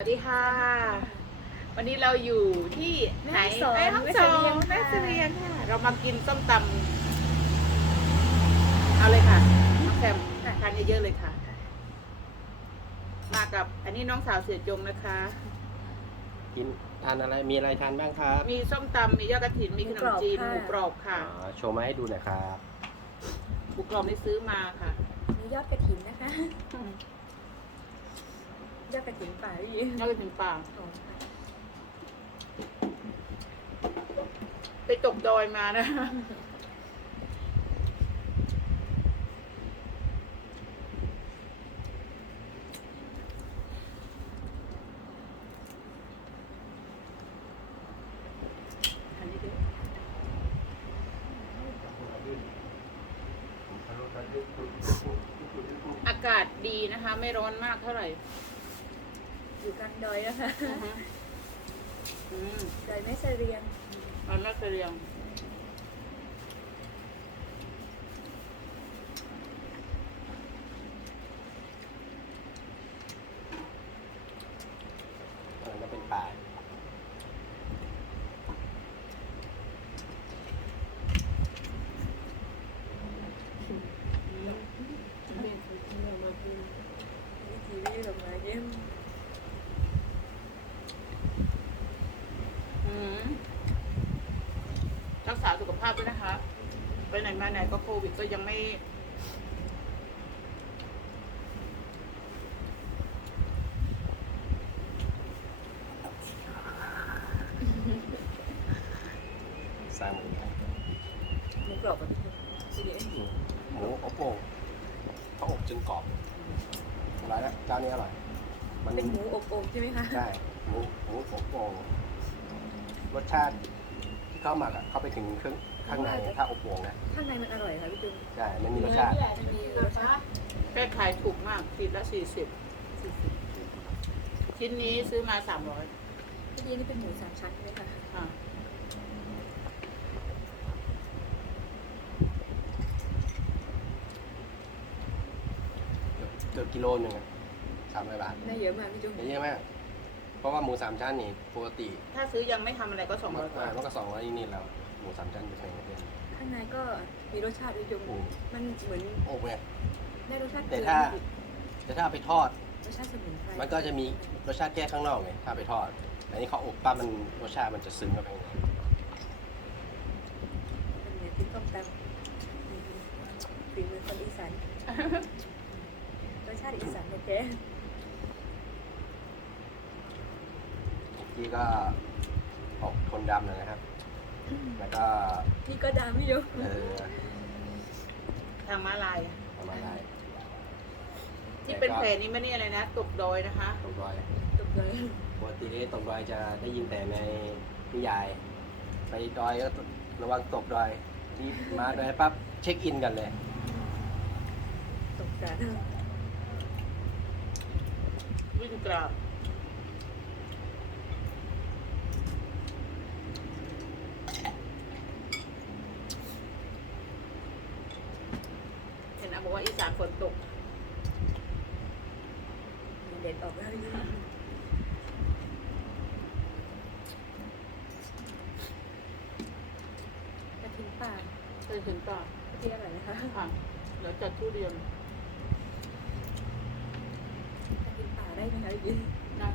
สวัสดีค่ะ วันนี้เราอยู่ที่ไหนแม่ฮ่องสอนแม่ฮ่องสอนแม่แม่เสเสรีรียยงงค่ะค่ะ เรามากินส้มตำเอาเลยค่ะน้องแซมทานเยอะๆเลยค่ะ มากับอันนี้น้องสาวเสียจงนะคะ กินทานอะไรมีอะไรทานบ้างครับ มีส้มตำมียอดกระถินมีขนมจีนหหมูมูกกรรออบบค่ะอ๋อโชว์มาให้ดูหน่อยครับหมูกรอบนี่ซื้อมาค่ะมียอดกระถินนะคะ ยอดกระถินป่าพี่ยอดกระถินป่าของไปตกดอยมานะ อันนี้ดิอากาศดีนะคะ ไม่ร้อนมากเท่าไหร่ อยู่กลางดอยนะคะอือฮึอืมดอยแม่เสรียง มันไม่เรียง เออนั่นเป็นปลา วิธีวิธีลงมาเยี่ยม อืมรักษาสุข ภาพด้วยนะคะ ไปไหนมาไหนก็โควิดก็ยังไม่ สร้างหมูหมูกรอบแบบพี่อืมหมูอบโอ่งเขาอบจนกรอบอร่อยนะเจ้านี้อร่อย มันเป็นหมูอบโอ่งใช่ไหมคะ ใช่หมูหมูอบโอ่งรสชาติ เขาหมักอะเข้าไปถึงเครื่องข้างในถ้าอบโอ่งนะข้างในมันอร่อยค่ะพี่จุนใช่มันมีรสชาติมันมีรสชาติแค่ขายถูกมากขีดละสี่สิบชิ้นนี้ซื้อมาสามร้อยเมื่อกี้นี่เป็นหมูสามชั้นใช่ไหมคะค่ะเกือบกิโลหนึ่งสามร้อยบาทได้เยอะมากพี่จุนเยอะมาก เพราะว่าหมูสามชั้นนี่ปกติถ้าซื้อยังไม่ทำอะไรก็สองมัร้อยกว่านก็สองร้อยนิดๆแล้วหมูสามชั้นจะแพงกว่าเดิมข้างในก็มีรสชาติพี่จุนอืมมันเหมือนอบไงได้รสชาติแต่ถ้าแต่ถ้าเอาไปทอด รสชาติสมุนไพรมันก็จะมีรสชาติแค่ข้างนอกไงถ้าไปทอด อันนี้เขาอบปั๊บมันรสชาติมันจะซึมเข้าไปในเป็นเหมือนที่ต้มตำฝีมือคนอีสานรสชาติอีสานโอเค ที่ก็ออกโทนดำเลยนะครับ แล้วก็นี่ก็ดามพี่โยเออทางม้าลายประมาณไรที่เป็นแผลนี้ไม่นี่อะไรนะตกดอยนะคะตกดอยตกเลยปกตินี่ตกดอยจะได้ยินแต่ในนิยาย ไปดอยก็ระวังตกดอยนี่มาดอยปั๊บเช็คอินกันเลย ตกจานวิ่งกราบเห็นนะ บอกว่าอีสานฝนตกเด็ดออกแล้วพี่โยกระถิ่นป่าเคยถึงป่ะที่อะไรนะคะค่ะเดี๋ยวจัดทุเรียนกระถิ่นป่าได้ไหมคะพี่นะ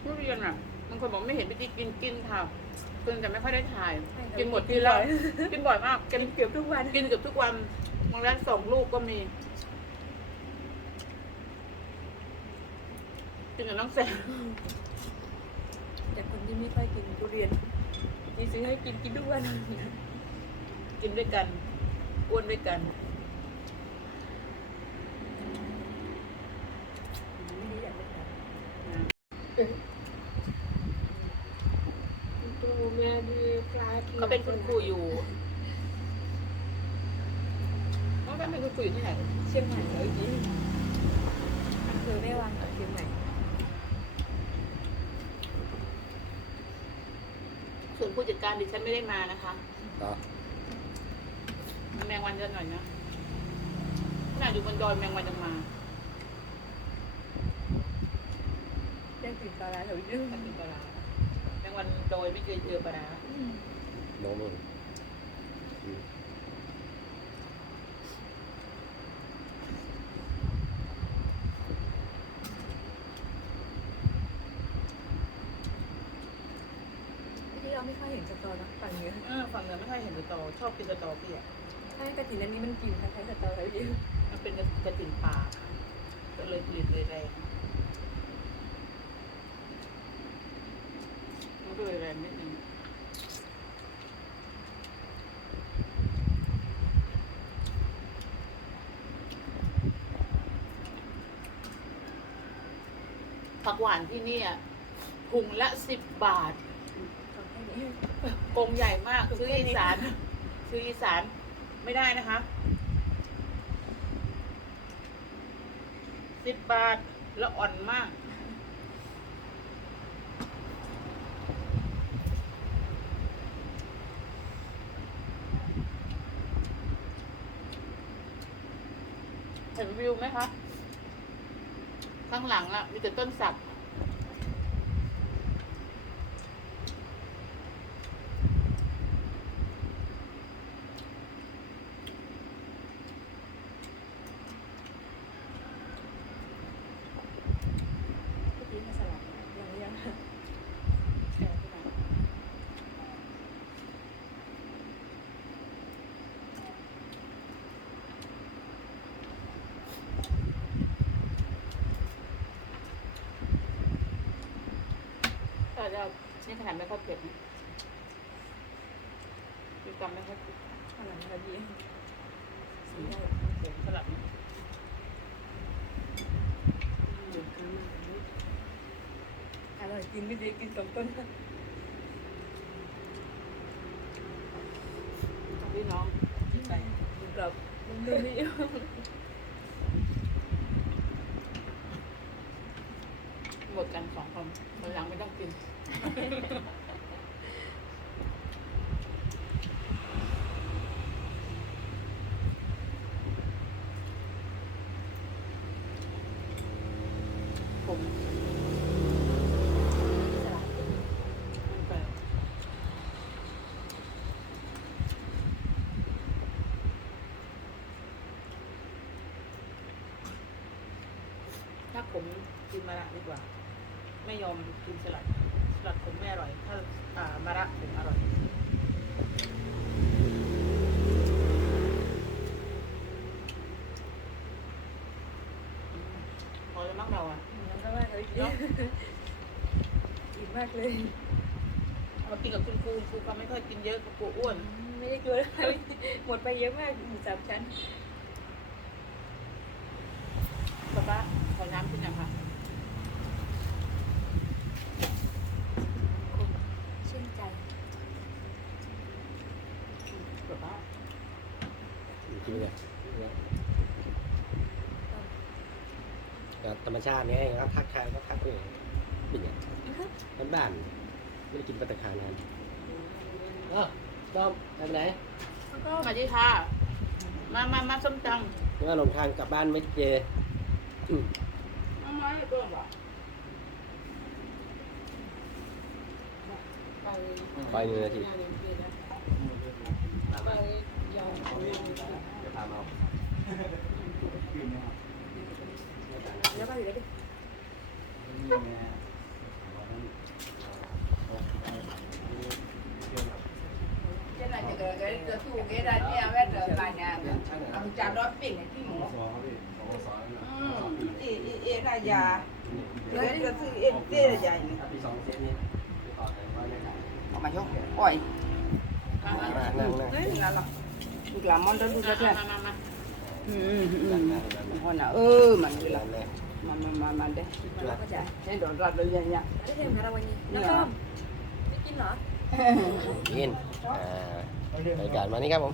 ทุเรียนอะบางคนบอกไม่เห็นพี่จิ๊กกินกินค่ะ กินแต่ไม่ค่อยได้ถ่ายกินหมดที่แล้วกินบ่อยมาก กินเกือบทุกวัน กินเกือบทุกวันบางร้านสองลูกก็มี กินกับน้องแซมจากคนที่ไม่ค่อยกินทุเรียนนี่ซื้อให้กินกินทุกวัน กินด้วยกันอ้วนด้วยกัน ไม่ได้อยากไปทาน เขาเป็นคุณครูอยู่เขาเป็นคุณครูอยู่ที่ไหนเชียงใหม่เหรอพี่อำเภอแม่วางกับเชียงใหม่ส่วนผู้จัดการดิฉันไม่ได้มานะคะก็แมงวันจะหน่อยนะขนาดอยู่บนดอยแมงวันยังมากินปลาร้าแถวยืมถ้ากินปลาร้าแมง วันโดยไม่เคยเจอปลาร้าโนมึงอืมที่เราไม่ค่อยเห็นสตอนะฝั่งเนื้อเออฝั่งเหนือไม่ค่อยเห็นสตอ ชอบกินสตอเปียกถ้ากระถิ่นอันนี้มันกินคล้ายๆสตอแถวยืมมันเป็นกระถิ่นป่าก็เลยผลิตเลยแรงมัน ก็เลยแรงนิดนึงผักหวานที่นี่ถุงละสิบบาท กงใหญ่มาก ซื้ออีสาน ซื้ออีสานไม่ได้นะคะสิบบาท แล้วอ่อนมาก เห็นวิวไหมคะ ข้างหลังอะมีแต่ต้นสักเมื่อกี้มาสลับยังยัง ก็ จะนี่ขนาดไม่ค่อยเผ็ดนะมีกรรมไม่ค่อยเผ็ดขนาดแถวยืมสีได้เผ็ดสลับอร่อยกินไม่ดีกินสองต้นพี่น้องกินไปกินกรอบมันดูไม่หมดกันสองคนคนหลังไม่ต้องกิน ผมมันไปถ้าผมกินมะระดีกว่า ไม่ยอมกินสลัด สลัดผมไม่อร่อย ถ้าอ่ามะระผมอร่อยอืมพอแล้วมั้งเราอะแล้วก็ว่าเขากินอิ่มมากเลย มากินกับคุณครูคุณครูก็ไม่ค่อยกินเยอะกลัวอ้วน ไม่ได้กลัวเลยหมดไปเยอะมากหมูสามชั้นป้าป้าขอน้ำกินหน่อยค่ะ ชื่นใจ ป้าป้า จริงๆเลยเนี่ย ก็ธรรมชาติเนี่ยก็ทักทายก็ทักเลยเป็นไงบ้านๆไม่ได้กินปัตตาคารนานเออต้อมไปไหนแล้วก็มาดีค่ะ มามามาส้มตังนี่ว่าหลงทางกลับบ้านไม่เจออืมมามาให้เบิ่งเหรอไปไปหนึ่งนาทีไปมายาวเดี๋ยวพามา เอาแล้วก็อยู่ได้ดิ Cái này thì cái cái cái thu cái ra nhà bé rồi bà nhà ông cha đó bình này cái mỏ ừ ý ý ý là già cái cái thứ ý ý là già này ปีสองเซนนี้ไปต่อไหนว่าไม่ได้ mà nhóc ôi มา อืมอืมคนอะเออมันเลยมันมันมันมันเด้ให้โดนรับเลยเนี่ยเนี่ยได้เห็นอะไรวันนี้นะครับไม่กินเหรอกินบรรยากาศมานี่ครับผม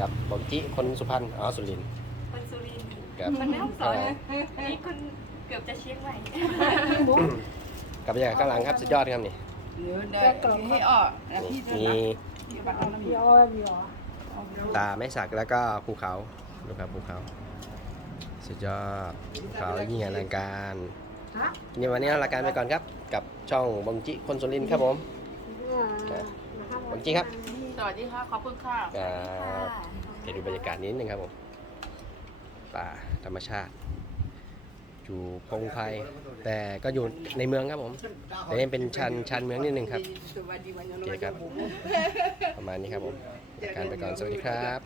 กับผมจิคนสุพรรณอ๋อสุรินคนสุรินกับมันไม่ต้องสอนนี่คนเกือบจะเชียงใหม่กับบรรยากาศข้างหลังครับสุดยอดครับนี่มีตาแม่สักแล้วก็ภูเขา ดูครับภูเขาสุดยอดภูเขายิ่งใหญ่อลังการนี่วันนี้ลาการไปก่อนครับ กับช่องบงจิคนสุรินทร์ครับผมบงจิครับสวัสดีค่ะขอบคุณค่ะครับเดี๋ยวดูบรรยากาศนิดนึงครับผมป่าธรรมชาติ อยู่พงไพรแต่ก็อยู่ในเมืองครับผม แต่นี่เป็นชันชันเมืองนิดนึงครับสวัสดีวันนี้โอเคครับ ประมาณนี้ครับผมลาการไปก่อนสวัสดีครับ